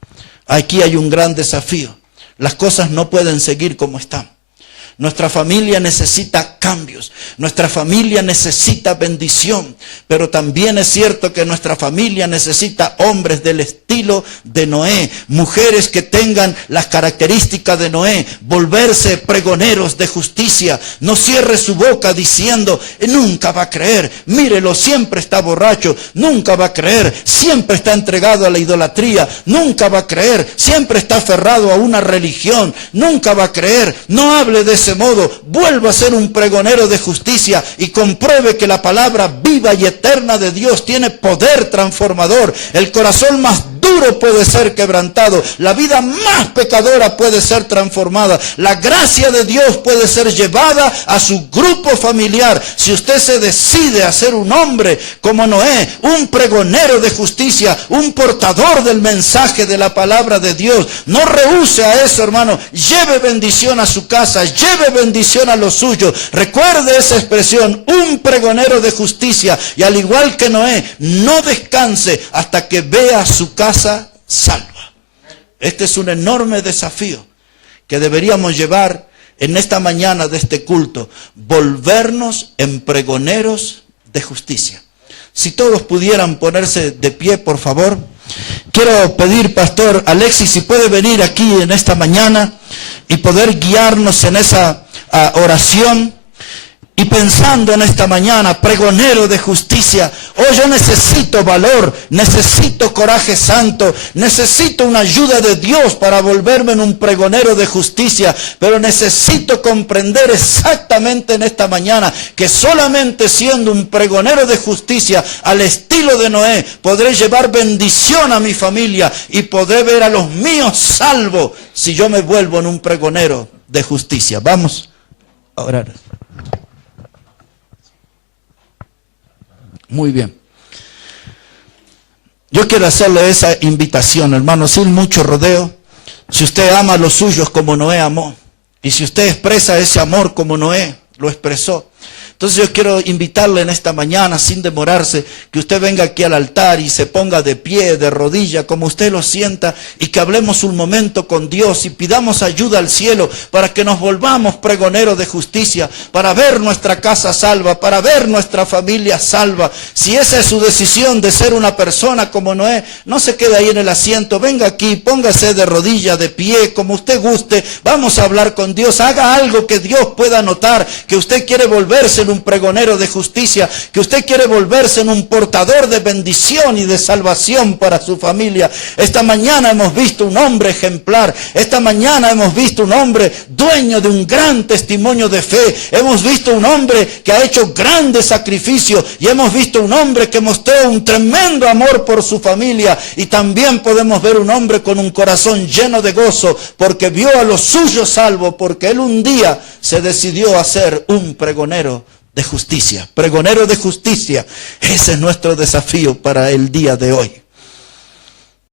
aquí hay un gran desafío. Las cosas no pueden seguir como están. Nuestra familia necesita cambios, nuestra familia necesita bendición, pero también es cierto que nuestra familia necesita hombres del estilo de Noé, mujeres que tengan las características de Noé, volverse pregoneros de justicia. No cierre su boca diciendo, nunca va a creer, mírelo, siempre está borracho, nunca va a creer, siempre está entregado a la idolatría, nunca va a creer, siempre está aferrado a una religión, nunca va a creer. No hable de ese modo, vuelva a ser un pregonero de justicia y compruebe que la palabra viva y eterna de Dios tiene poder transformador. El corazón más duro puede ser quebrantado, la vida más pecadora puede ser transformada, la gracia de Dios puede ser llevada a su grupo familiar. Si usted se decide a ser un hombre como Noé, un pregonero de justicia, un portador del mensaje de la palabra de Dios, no rehúse a eso, hermano. Lleve bendición a su casa, lleve bendición a los suyos. Recuerde esa expresión, un pregonero de justicia, y al igual que Noé, no descanse hasta que vea su casa salva. Este es un enorme desafío que deberíamos llevar en esta mañana de este culto, volvernos en pregoneros de justicia. Si todos pudieran ponerse de pie, por favor. Quiero pedir, Pastor Alexis, si puede venir aquí en esta mañana y poder guiarnos en esa oración. Y pensando en esta mañana, pregonero de justicia, oh, yo necesito valor, necesito coraje santo, necesito una ayuda de Dios para volverme en un pregonero de justicia, pero necesito comprender exactamente en esta mañana que solamente siendo un pregonero de justicia al estilo de Noé, podré llevar bendición a mi familia y podré ver a los míos salvos si yo me vuelvo en un pregonero de justicia. Vamos a orar. Muy bien. Yo quiero hacerle esa invitación, hermano, sin mucho rodeo. Si usted ama a los suyos como Noé amó, y si usted expresa ese amor como Noé lo expresó, entonces yo quiero invitarle en esta mañana, sin demorarse, que usted venga aquí al altar y se ponga de pie, de rodilla, como usted lo sienta, y que hablemos un momento con Dios y pidamos ayuda al cielo para que nos volvamos pregoneros de justicia, para ver nuestra casa salva, para ver nuestra familia salva. Si esa es su decisión de ser una persona como Noé, no se quede ahí en el asiento, venga aquí, póngase de rodilla, de pie, como usted guste, vamos a hablar con Dios, haga algo que Dios pueda notar, que usted quiere volverse en un pregonero de justicia, que usted quiere volverse en un portador de bendición y de salvación para su familia. Esta mañana hemos visto un hombre ejemplar, esta mañana hemos visto un hombre dueño de un gran testimonio de fe, hemos visto un hombre que ha hecho grandes sacrificios y hemos visto un hombre que mostró un tremendo amor por su familia, y también podemos ver un hombre con un corazón lleno de gozo porque vio a los suyos salvos, porque él un día se decidió a ser un pregonero de justicia. Pregonero de justicia, ese es nuestro desafío para el día de hoy.